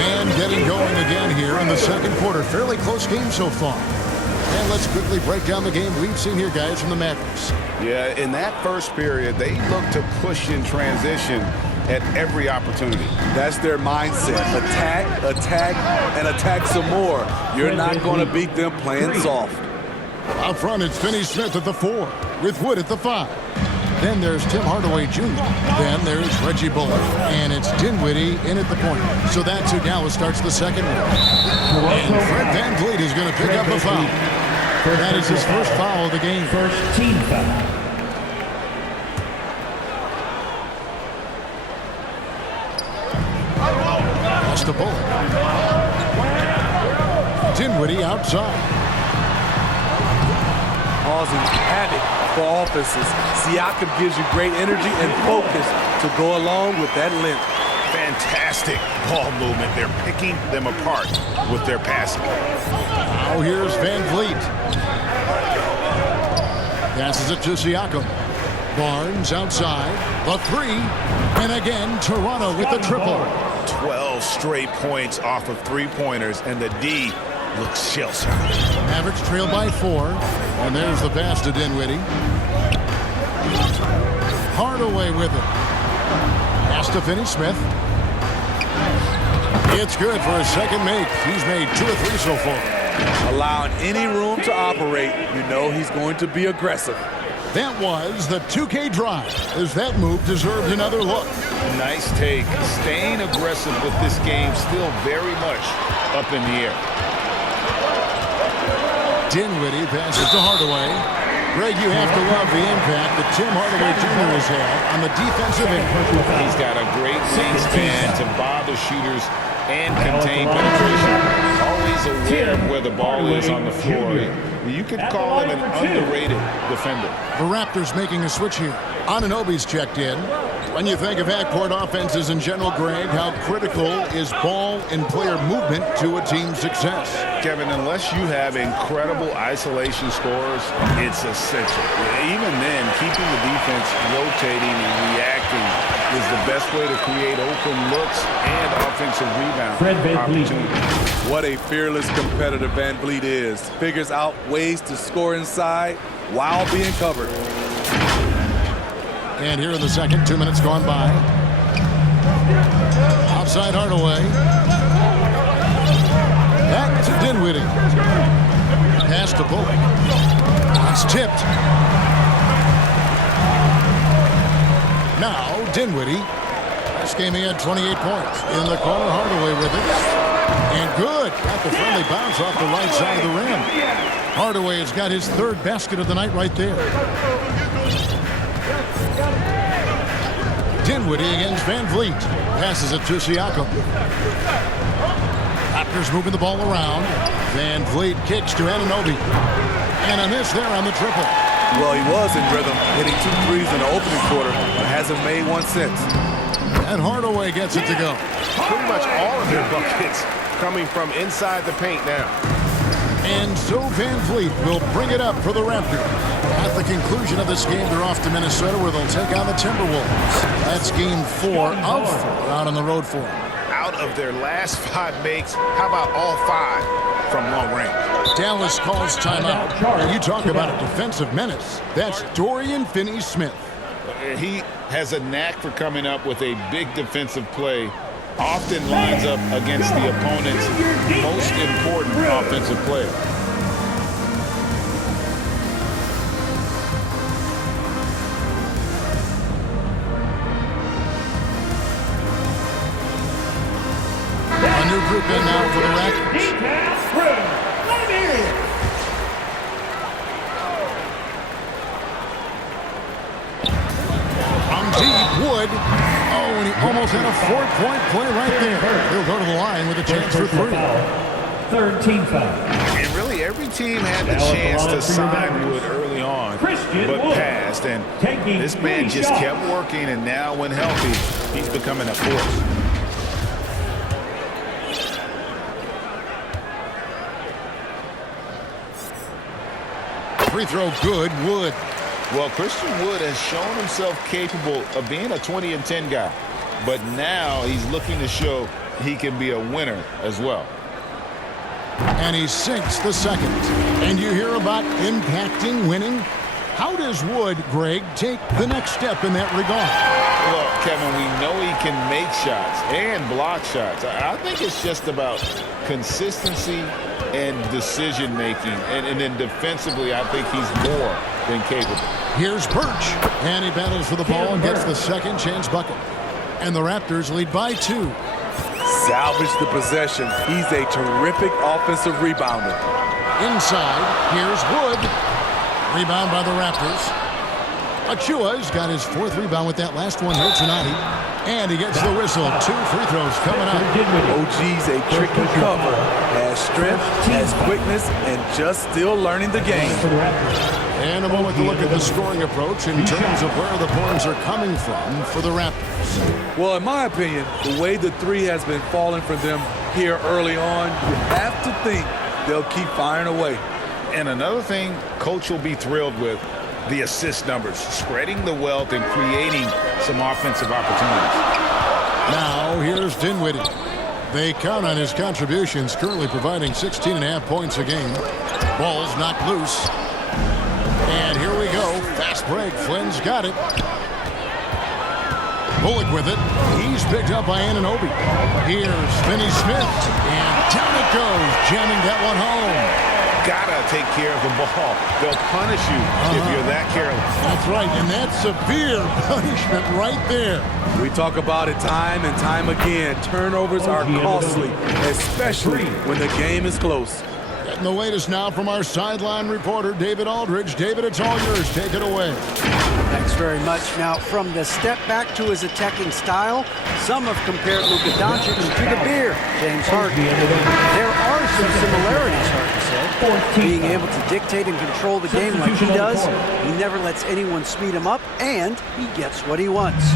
And getting going again here in the second quarter. Fairly close game so far. And let's quickly break down the game we've seen here, guys, from the Mavericks. Yeah, in that first period, they looked to push in transition at every opportunity. That's their mindset. Attack, attack, and attack some more. You're not going to beat them playing soft. Up front, it's Finney-Smith at the 4, with Wood at the 5. Then there's Tim Hardaway Jr. Then there's Reggie Bullock. And it's Dinwiddie in at the point. So that's who now starts the second one. And Fred VanVleet is going to pick up a foul. That is his first foul of the game. First team foul. That's the Bullock. Dinwiddie outside. Causing havoc for offenses. Siakam gives you great energy and focus to go along with that length. Fantastic ball movement. They're picking them apart with their passing. Now here's VanVleet. Passes it to Siakam. Barnes outside. The 3. And again, Toronto with the triple. 12 straight points off of three-pointers, and the D looks shell-shocked. Mavericks trail by 4. And there's the pass to Dinwiddie. Hardaway with it. Pass to Finney-Smith. It's good for a second make. He's made 2 or 3 so far. Allowing any room to operate, you know he's going to be aggressive. That was the 2K drive, as that move deserved another look. Nice take. Staying aggressive with this game, still very much up in the air. Dinwiddie passes to Hardaway. Greg, you have to love the impact that Tim Hardaway Jr. has had on the defensive end. He's got a great wingspan to bother shooters and contain penetration. Always aware of where the ball is on the floor. You could call him an underrated defender. The Raptors making a switch here. Anunoby's checked in. When you think of backcourt offenses in general, Greg, how critical is ball and player movement to a team's success? Kevin, unless you have incredible isolation scores, it's essential. Even then, keeping the defense rotating and reacting is the best way to create open looks and offensive rebound opportunities. What a fearless competitor VanVleet is. Figures out ways to score inside while being covered. And here in the second, 2 minutes gone by. Outside Hardaway. Back to Dinwiddie. Pass to Bullock. It's tipped. Now Dinwiddie. This game he had 28 points. In the corner, Hardaway with it. And good. Got the friendly bounce off the right side of the rim. Hardaway has got his 3rd basket of the night right there. Dinwiddie against VanVleet. Passes it to Siakam. Raptors moving the ball around. VanVleet kicks to Anunoby. And a miss there on the triple. Well, he was in rhythm, hitting 2 threes in the opening quarter, but hasn't made one since. And Hardaway gets it to go. Pretty much all of their buckets coming from inside the paint now. And so VanVleet will bring it up for the Raptors. At the conclusion of this game, they're off to Minnesota, where they'll take on the Timberwolves. That's game 4 of 4 out on the road for them. Out of their last 5 makes, how about all 5 from long range? Dallas calls timeout. And you talk about a defensive menace. That's Dorian Finney-Smith. He has a knack for coming up with a big defensive play. Often lines up against the opponent's most important offensive player. A new group in now for the Raptors. From deep, Wood. Oh, and he almost had a 4-point play right there. He'll go to the line with a chance for 3. 3rd team foul. And really, every team had the chance to sign Wood early on, but passed. And this man just kept working, and now when healthy, he's becoming a force. Free throw good, Wood. Well, Christian Wood has shown himself capable of being a 20-and-10 guy, but now he's looking to show he can be a winner as well. And he sinks the second. And you hear about impacting winning? How does Wood, Greg, take the next step in that regard? Well, Kevin, we know he can make shots and block shots. I think it's just about consistency and decision-making. And then defensively, I think he's more than capable. Here's Birch. And he battles for the ball and gets the second chance bucket. And the Raptors lead by 2. Salvage the possession. He's a terrific offensive rebounder. Inside, here's Wood. Rebound by the Raptors. Achua's got his 4th rebound with that last one here tonight. And he gets the whistle. 2 free throws coming up. OG's a tricky cover. Has strength, has quickness, and just still learning the game. And a moment to look at the scoring approach in terms of where the points are coming from for the Raptors. Well, in my opinion, the way the 3 has been falling for them here early on, you have to think they'll keep firing away. And another thing Coach will be thrilled with, the assist numbers, spreading the wealth and creating some offensive opportunities. Now, here's Dinwiddie. They count on his contributions, currently providing 16.5 points a game. Ball's knocked loose. And here we go. Fast break. Flynn's got it. Bullock with it. He's picked up by Anunoby. Here's Finney Smith. And down it goes, jamming that one home. Gotta take care of the ball. They'll punish you if you're that careless. That's right, and that's severe punishment right there. We talk about it time and time again. Turnovers are costly, especially when the game is close. Getting the latest now from our sideline reporter, David Aldridge. David, it's all yours. Take it away. Thanks very much. Now, from the step back to his attacking style, some have compared Luka Doncic to the beer, James Harden. There are some similarities, Harden said. Being able to dictate and control the game like he does, he never lets anyone speed him up, and he gets what he wants.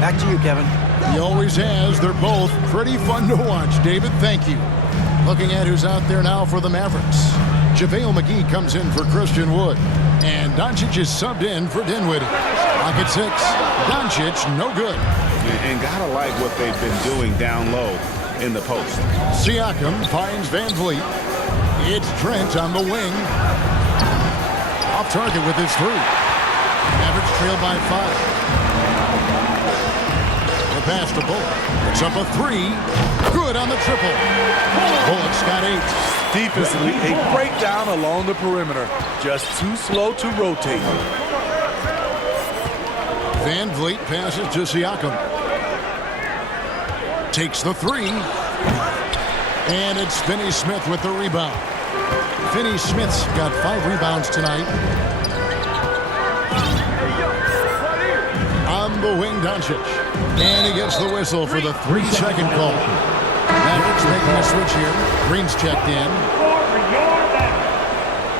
Back to you, Kevin. He always has. They're both pretty fun to watch. David, thank you. Looking at who's out there now for the Mavericks. JaVale McGee comes in for Christian Wood. And Doncic is subbed in for Dinwiddie. Clock at 6. Doncic, no good. And gotta like what they've been doing down low in the post. Siakam finds Van Vliet. It's Trent on the wing. Off target with his 3. Mavericks trail by 5. The pass to Bullock. It's up a 3. Good on the triple. Bullock's got 8. Defensively, a breakdown along the perimeter. Just too slow to rotate. Van Vliet passes to Siakam. Takes the 3. And it's Finney Smith with the rebound. Finney Smith's got 5 rebounds tonight. On the wing, Doncic. And he gets the whistle for the 3-second call. Mavericks making a switch here. Green's checked in.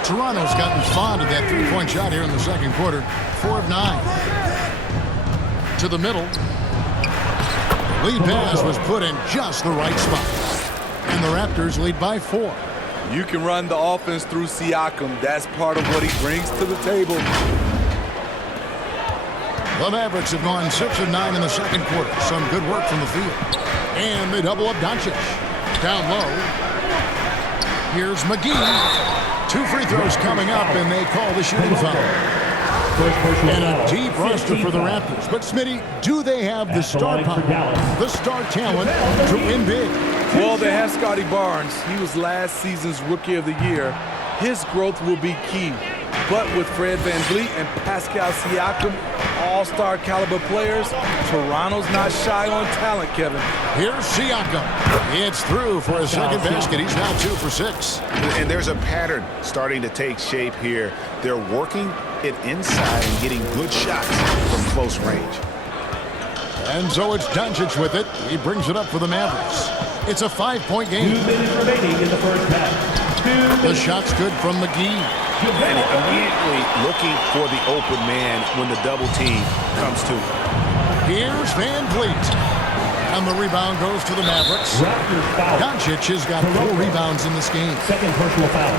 Toronto's gotten fond of that 3-point shot here in the second quarter. 4 of 9. To the middle. The lead pass was put in just the right spot. And the Raptors lead by 4. You can run the offense through Siakam. That's part of what he brings to the table. The Mavericks have gone 6 of 9 in the second quarter. Some good work from the field. And they double up Doncic. Down low. Here's McGee. 2 free throws coming up, and they call the shooting foul. And a deep roster for the Raptors. But, Smitty, do they have the star power, the star talent to win big? Well, they have Scotty Barnes. He was last season's Rookie of the Year. His growth will be key. But with Fred VanVleet and Pascal Siakam, all-star caliber players, Toronto's not shy on talent, Kevin. Here's Siakam. It's through for a second basket. He's now 2 for 6. And there's a pattern starting to take shape here. They're working it inside and getting good shots from close range. And so it's Doncic with it. He brings it up for the Mavericks. It's a 5-point game. 2 minutes remaining in the first half. The shot's good from McGee. And immediately looking for the open man when the double team comes to him. Here's Van Vliet. And the rebound goes to the Mavericks. Doncic has got 4 rebounds in this game. Second personal foul.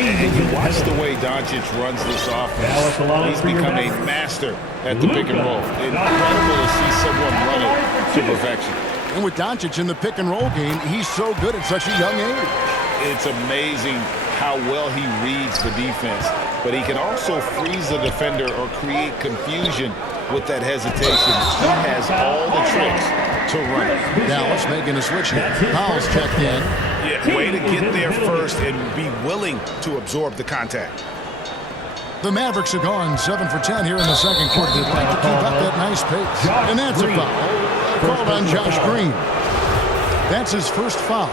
And you watch the way Doncic runs this offense. He's become a master at the pick and roll. Incredible to see someone run it to perfection. And with Doncic in the pick-and-roll game, he's so good at such a young age. It's amazing how well he reads the defense, but he can also freeze the defender or create confusion with that hesitation. He has all the tricks to run it. Dallas making a switch here. Powell's checked in. Yeah, way to get there first and be willing to absorb the contact. The Mavericks are gone 7 for 10 here in the second quarter. They'd like to keep up that nice pace. And that's a foul called on Josh Green. That's his first foul.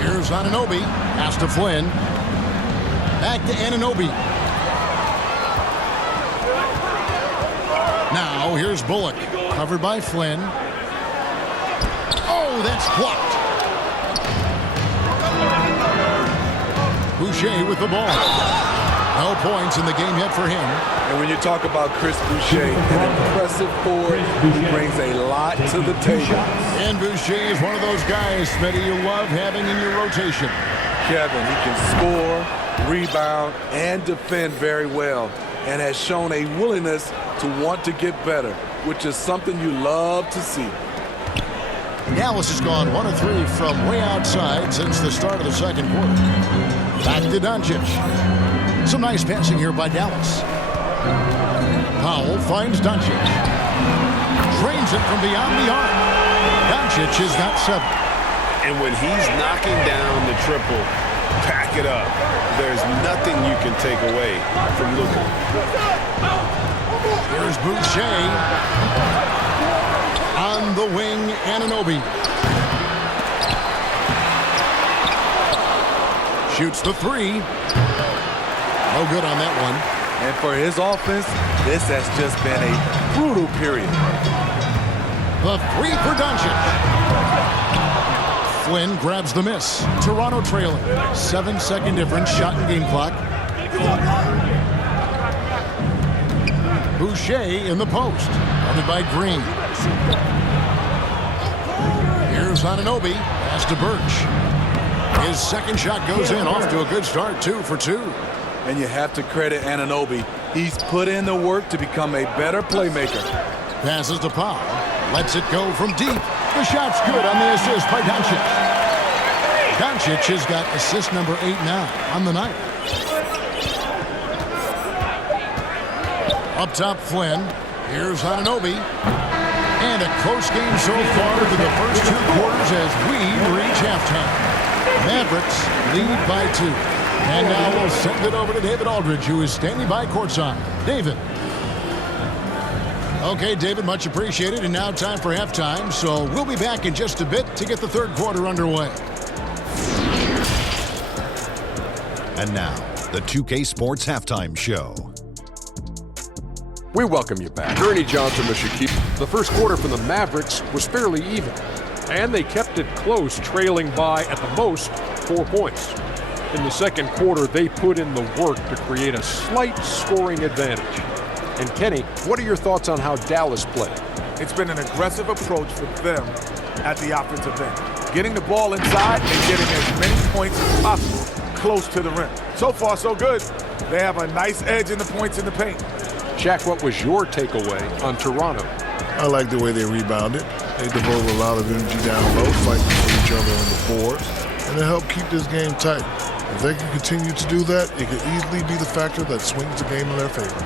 Here's Anunoby. Pass to Flynn. Back to Anunoby. Now here's Bullock. Covered by Flynn. Oh, that's blocked. Boucher with the ball. No points in the game yet for him. And when you talk about Chris Boucher, an impressive forward who brings a lot to the table. And Boucher is one of those guys, Smitty, you love having in your rotation. Kevin, he can score, rebound, and defend very well, and has shown a willingness to want to get better, which is something you love to see. Dallas has gone 1 of 3 from way outside since the start of the second quarter. Back to Doncic. Some nice passing here by Dallas. Powell finds Doncic. Drains it from beyond the arc. Doncic has got 7. And when he's knocking down the triple, pack it up. There's nothing you can take away from Luka. Here's Boucher. On the wing, Anunoby. Shoots the 3. No good on that one. And for his offense, this has just been a brutal period. The 3 for Doncic. Flynn grabs the miss. Toronto trailing. 7-second difference, shot and game clock. Boucher in the post. Guarded by Green. Here's Anunoby. Pass to Birch. His second shot goes in. Off to a good start. 2 for 2. And you have to credit Anunoby. He's put in the work to become a better playmaker. Passes to Powell. Lets it go from deep. The shot's good on the assist by Doncic. Doncic has got assist number 8 now on the night. Up top, Flynn. Here's Anunoby. And a close game so far through the first 2 quarters as we reach halftime. Mavericks lead by 2. And now we'll send it over to David Aldridge, who is standing by courtside. David. Okay, David, much appreciated. And now time for halftime. So we'll be back in just a bit to get the third quarter underway. And now, the 2K Sports Halftime Show. We welcome you back. Ernie Johnson, the Shaquille. The first quarter for the Mavericks was fairly even, and they kept it close, trailing by, at the most, 4 points. In the second quarter, they put in the work to create a slight scoring advantage. And Kenny, what are your thoughts on how Dallas played? It's been an aggressive approach for them at the offensive end. Getting the ball inside and getting as many points as possible close to the rim. So far, so good. They have a nice edge in the points in the paint. Shaq, what was your takeaway on Toronto? I like the way they rebounded. They devoted a lot of energy down low, fighting for each other on the boards, and it helped keep this game tight. If they can continue to do that, it could easily be the factor that swings the game in their favor.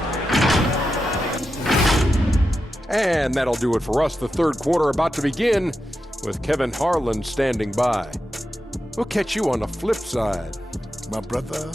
And that'll do it for us. The third quarter about to begin with Kevin Harlan standing by. We'll catch you on the flip side. My brother.